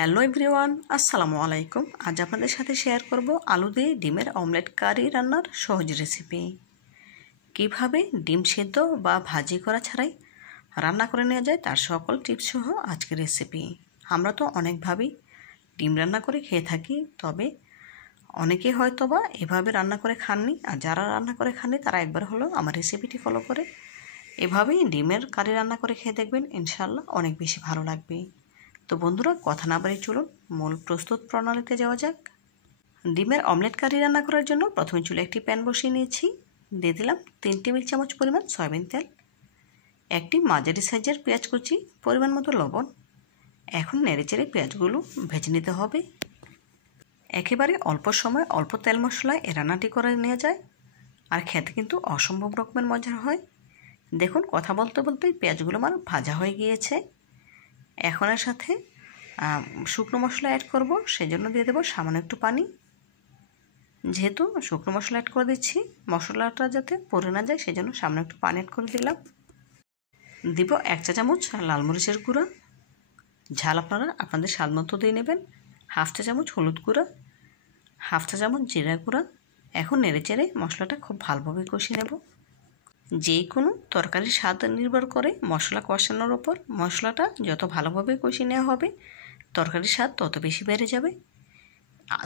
Hello everyone, আসসালামু আলাইকুম। আজ আপনাদের সাথে শেয়ার করব আলু দিয়ে ডিমের অমলেট কারি রান্নার সহজ রেসিপি। কিভাবে ডিম সেদ্ধ বা ভাজি করা ছাড়াই রান্না করে নেওয়া যায় তার সকল টিপস সহ আজকের রেসিপি। আমরা তো অনেকভাবেই ডিম রান্না করে খেয়ে থাকি, তবে অনেকে হয়তো বা এভাবে রান্না করে খাননি। আর যারা রান্না করে খাননি তারা একবার হলেও আমার রেসিপিটি ফলো করে এভাবেই ডিমের কারি রান্না করে খেয়ে দেখবেন, ইনশাআল্লাহ অনেক বেশি ভালো লাগবে। তো বন্ধুরা, কথা না বাড়িয়ে চলুন মূল প্রস্তুত প্রণালীতে যাওয়া যাক। ডিমের অমলেট কারি রান্না করার জন্য প্রথমে চুলে একটি প্যান বসিয়ে নিয়েছি। দিয়ে দিলাম 3 টেবিল চামচ পরিমাণ সয়াবিন তেল, একটি মাঝারি সাইজের পেঁয়াজ কুচি, পরিমাণ মতো লবণ। এখন নেড়েচেড়ে পেঁয়াজগুলো ভেজে নিতে হবে। একেবারে অল্প সময় অল্প তেল মশলায় এই রান্নাটি করে নেওয়া যায়, আর খেতে কিন্তু অসম্ভব রকমের মজার হয়। দেখুন, কথা বলতে বলতেই পেঁয়াজগুলো আমার ভাজা হয়ে গিয়েছে। এখন এর সাথে শুকনো মশলা অ্যাড করব, সেজন্য দিয়ে দেবো সামান্য একটু পানি। যেহেতু শুকনো মশলা অ্যাড করে দিচ্ছি, মশলাটা যাতে পড়ে না যায় সেজন্য সামান্য একটু পানি অ্যাড করে দিলাম। দিব 1 চা চামচ লাল মরিচের গুঁড়া, ঝাল আপনারা আপনাদের স্বাদ মতো দিয়ে নেবেন। 1/2 চা চামচ হলুদ গুঁড়া, 1/2 চা চামচ জিরা গুঁড়া। এখন নেড়েচেড়ে মশলাটা খুব ভালোভাবে কষিয়ে নেব। যে কোনো তরকারির স্বাদ নির্ভর করে মশলা কষানোর ওপর। মশলাটা যত ভালোভাবে কষিয়ে নেওয়া হবে তরকারির স্বাদ তত বেশি বেড়ে যাবে।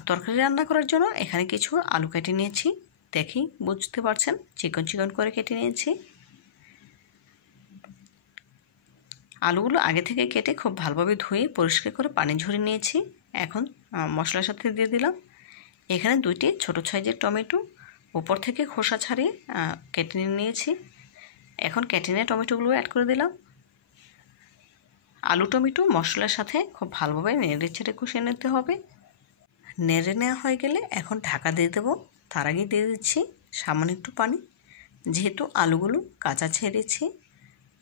তরকারি রান্না করার জন্য এখানে কিছু আলু কেটে নিয়েছি, দেখি বুঝতে পারছেন, চিকন চিকন করে কেটে নিয়েছি। আলুগুলো আগে থেকে কেটে খুব ভালোভাবে ধুয়ে পরিষ্কার করে পানি ঝরিয়ে নিয়েছি। এখন মশলার সাথে দিয়ে দিলাম এখানে 2টি ছোটো সাইজের টমেটো, উপর থেকে খোসা ছাড়িয়ে কেটে নিয়েছি। এখন কেটে নিয়ে টমেটোগুলো অ্যাড করে দিলাম। আলু টমেটো মশলার সাথে খুব ভালোভাবে নেড়ে ছেড়ে কষিয়ে নিতে হবে। নেড়ে নেওয়া হয়ে গেলে এখন ঢাকা দিয়ে দেবো। তার আগে দিয়ে দিচ্ছি সামান্য একটু পানি, যেহেতু আলুগুলো কাঁচা ছেড়েছি।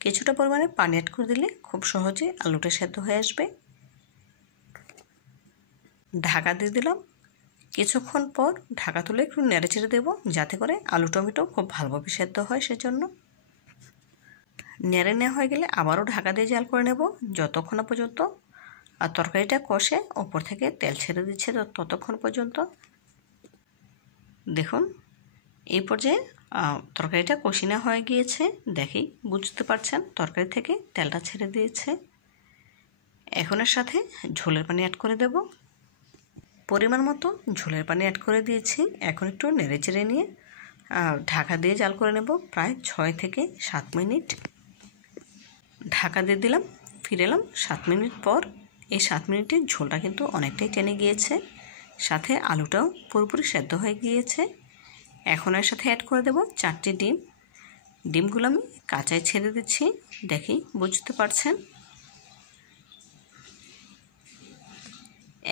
কিছুটা পরিমাণে পানি অ্যাড করে দিলে খুব সহজে আলুটা সেদ্ধ হয়ে আসবে। ঢাকা দিয়ে দিলাম। কিছুক্ষণ পর ঢাকা তুলে একটু নেড়ে চেড়ে দেবো, যাতে করে আলু টমেটো খুব ভালোভাবে সেদ্ধ হয়। সেজন্য নেড়ে নেওয়া হয়ে গেলে আবারও ঢাকা দিয়ে জাল করে নেব যতক্ষণ না পর্যন্ত আর তরকারিটা কষে ওপর থেকে তেল ছেড়ে দিচ্ছে ততক্ষণ পর্যন্ত। দেখুন, এই পর্যায়ে তরকারিটা কষি নেওয়া হয়ে গিয়েছে। দেখি বুঝতে পারছেন তরকারি থেকে তেলটা ছেড়ে দিয়েছে। এখন এর সাথে ঝোলের পানি অ্যাড করে দেব। পরিমাণ মতো ঝোলের পানি অ্যাড করে দিয়েছি। এখন একটু নেড়ে চেড়ে নিয়ে ঢাকা দিয়ে জাল করে নেব প্রায় 6 থেকে 7 মিনিট। ঢাকা দিয়ে দিলাম, ফিরে এলাম 7 মিনিট পর। এই 7 মিনিটে ঝোলটা কিন্তু অনেকটাই টেনে গিয়েছে, সাথে আলুটাও পুরোপুরি সেদ্ধ হয়ে গিয়েছে। এখন এর সাথে অ্যাড করে দেব 4টি ডিম। ডিমগুলো আমি কাঁচাই ছেড়ে দিচ্ছি, দেখি বুঝতে পারছেন।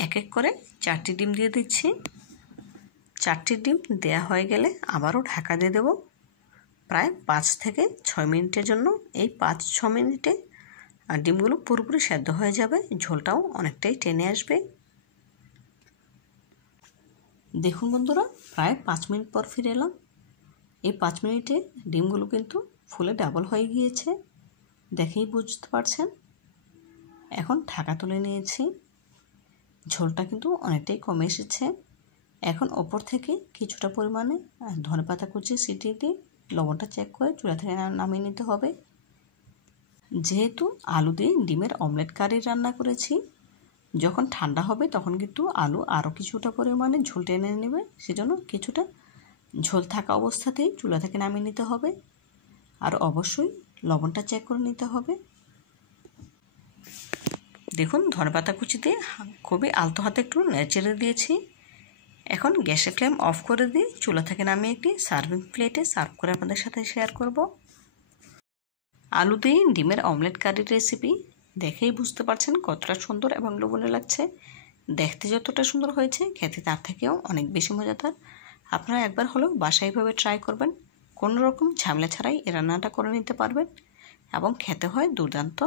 এক এক করে 4টি ডিম দিয়ে দিচ্ছি। 4টি ডিম দেয়া হয়ে গেলে আবারও ঢাকা দিয়ে দেব প্রায় 5 থেকে 6 মিনিটের জন্য। এই 5-6 মিনিটে ডিমগুলো পুরোপুরি সেদ্ধ হয়ে যাবে, ঝোলটাও অনেকটাই টেনে আসবে। দেখুন বন্ধুরা, প্রায় 5 মিনিট পর ফিরে এলাম। এই 5 মিনিটে ডিমগুলো কিন্তু ফুলে ডাবল হয়ে গিয়েছে, দেখেই বুঝতে পারছেন। এখন ঢাকা তুলে নিয়েছি। ঝোলটা কিন্তু অনেকটাই কমে এসেছে। এখন ওপর থেকে কিছুটা পরিমাণে ধনেপাতা কুচি ছিটিয়ে দিয়ে লবণটা চেক করে চুলা থেকে নামিয়ে নিতে হবে। যেহেতু আলু দিয়ে ডিমের অমলেট কারি রান্না করেছি, যখন ঠান্ডা হবে তখন কিন্তু আলু আরও কিছুটা পরিমাণে ঝোল টেনে নেবে, সেজন্য কিছুটা ঝোল থাকা অবস্থাতেই চুলা থেকে নামিয়ে নিতে হবে। আর অবশ্যই লবণটা চেক করে নিতে হবে। দেখুন, ধনেপাতা কুচি দিয়ে খুবই আলতো হাতে একটু নেড়ে দিয়েছি। এখন গ্যাসের ফ্লেম অফ করে দিয়ে চুলা থেকে নামিয়ে একটি সার্ভিং প্লেটে সার্ভ করে আপনাদের সাথে শেয়ার করব। আলু দিয়ে ডিমের অমলেট কারির রেসিপি দেখেই বুঝতে পারছেন কতটা সুন্দর এবং লোভনীয় লাগছে। দেখতে যতটা সুন্দর হয়েছে, খেতে তার থেকেও অনেক বেশি মজাদার। আপনারা একবার হলেও বাসায় এইভাবে ট্রাই করবেন। কোনো রকম ঝামেলা ছাড়াই এই রান্নাটা করে নিতে পারবেন এবং খেতে হয় দুর্দান্ত।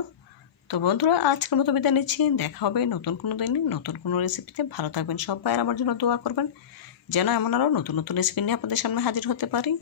তো বন্ধুরা, আজকের মতো বিদায় নিচ্ছি। দেখা হবে নতুন কোনো দিনে নতুন কোনো রেসিপিতে। ভালো থাকবেন সবাই, আর আমার জন্য দোয়া করবেন যেন এমন আরও নতুন নতুন রেসিপি নিয়ে আপনাদের সামনে হাজির হতে পারি।